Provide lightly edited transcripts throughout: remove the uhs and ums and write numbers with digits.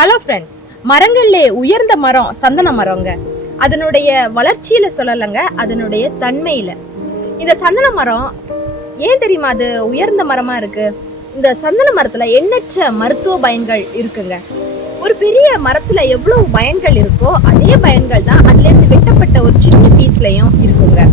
Hello friends, மரங்கள்லே உயர்ந்த மரம் சந்தன மரங்க. அதனுடைய வளர்ச்சியில சொல்லலைங்க, அதனுடைய தன்மையில. இந்த சந்தன மரம் ஏன் தெரியுமா அது உயர்ந்த மரமா இருக்கு? இந்த சந்தன மரத்துல எண்ணற்ற மருத்துவ பயன்கள் இருக்குங்க. ஒரு பெரிய மரத்துல எவ்வளவு பயன்கள் இருக்கோ அதே பயன்கள் தான் அதுல இருந்து வெட்டப்பட்ட ஒரு சின்ன பீஸ்லயும் இருக்குங்க.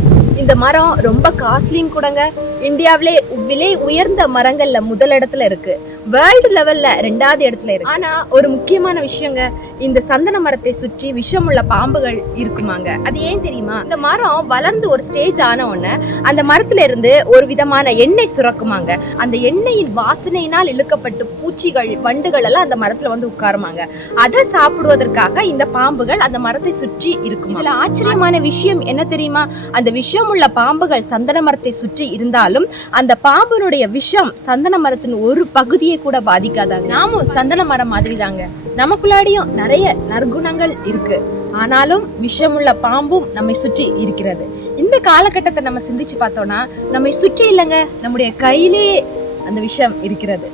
இந்த மரம் ரொம்ப காஸ்ட்லியும் கூடங்க. இந்தியாவிலே விலை உயர்ந்த மரங்கள்ல முதலிடத்துல இருக்கு. வேர்ல்டு லெவல்ல 2வது இடத்துல இருக்கு. ஆனா ஒரு முக்கியமான விஷயங்க, இந்த சந்தன மரத்தை சுற்றி விஷமுள்ள பாம்புகள் இருக்குமாங்க. அது ஏன் தெரியுமா? இந்த மரம் வளர்ந்து ஒரு ஸ்டேஜ் ஆன உடனே அந்த மரத்துல இருந்து ஒரு விதமான எண்ணெய் சுரக்குமாங்க. அந்த எண்ணெயின் வாசனையினால் இழுக்கப்பட்டு பூச்சிகள் வண்டுகள் எல்லாம் அந்த மரத்துல வந்து உட்காருமாங்க. அதை சாப்பிடுவதற்காக இந்த பாம்புகள் அந்த மரத்தை சுற்றி இருக்கும். இதுல ஆச்சரியமான விஷயம் என்ன தெரியுமா? அந்த விஷமுள்ள பாம்புகள் சந்தன மரத்தை சுற்றி இருந்தாலும் அந்த பாம்பினுடைய விஷம் சந்தன மரத்தின் ஒரு பகுதியை கூட பாதிக்காதாங்க. நாமும் சந்தன மரம் மாதிரி தாங்க. நமக்குள்ளாடியும் நிறைய நற்குணங்கள் இருக்கு. ஆனாலும் விஷமுள்ள பாம்பும் நம்மை சுற்றி இருக்கிறது. இந்த காலகட்டத்தை நம்ம சிந்திச்சு பார்த்தோம்னா நம்மை சுற்றி இல்லைங்க, நம்முடைய கையிலேயே அந்த விஷம் இருக்கிறது.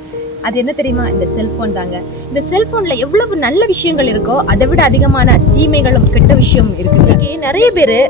அது என்ன தெரியுமா? இந்த செல்போன் தாங்க. இந்த செல்போன்ல எவ்வளவு நல்ல விஷயங்கள் இருக்கோ அதை விட அதிகமான தீமைகளும் கெட்ட விஷயமும் இருக்கு. நிறைய பேரு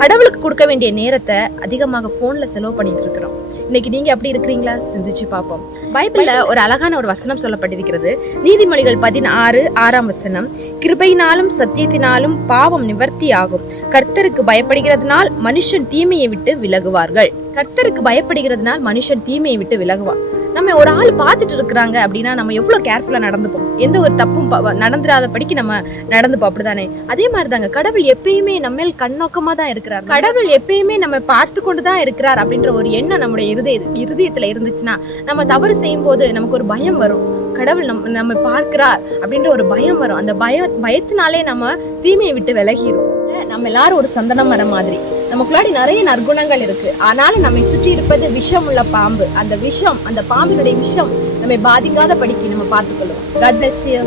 கடவுளுக்கு கொடுக்க வேண்டிய நேரத்தை அதிகமாக போன்ல செலவு பண்ணிட்டு இருக்கிறோம். இன்னைக்கு நீங்க அப்படி இருக்கிறீங்களா? சிந்திச்சு பார்ப்போம். பைபிள்ல ஒரு அழகான ஒரு வசனம் சொல்லப்பட்டிருக்கிறது. நீதிமொழிகள் 16:6 கிருபையினாலும் சத்தியத்தினாலும் பாவம் நிவர்த்தி ஆகும். கர்த்தருக்கு பயப்படுகிறதுனால் மனுஷன் தீமையை விட்டு விலகுவார்கள். கர்த்தருக்கு பயப்படுகிறதுனால் மனுஷன் தீமையை விட்டு விலகுவான். நம்ம ஒரு ஆள் பார்த்துட்டு இருக்கிறாங்க அப்படின்னா நம்ம எவ்வளவு கேர்ஃபுல்லா நடந்துப்போம். எந்த ஒரு தப்பும் நடந்துராத படிக்கு நம்ம நடந்துப்போம். அப்படிதானே? அதே மாதிரிதாங்க கடவுள் எப்பயுமே நம்ம கண்ணோக்கமா தான் இருக்கிறார். கடவுள் எப்பயுமே நம்ம பார்த்து கொண்டுதான் இருக்கிறார் அப்படின்ற ஒரு எண்ணம் நம்முடைய இருதயத்துல இருந்துச்சுன்னா நம்ம தவறு செய்யும் போது நமக்கு ஒரு பயம் வரும். கடவுள் நம்ம பார்க்கிறார் அப்படின்ற ஒரு பயம் வரும். அந்த பயத்தினாலே நம்ம தீமையை விட்டு விலகிடும். நம்ம எல்லாரும் ஒரு சந்தன மரம் மாதிரி. நமக்குள்ளாடி நிறைய நற்குணங்கள் இருக்கு. ஆனாலும் நம்மை சுற்றி இருப்பது விஷம் உள்ள பாம்பு. அந்த விஷம், அந்த பாம்பினுடைய விஷம் நம்மை பாதிக்காத படிக்கு நம்ம பார்த்துக்கொள்ளுவோம். God bless you.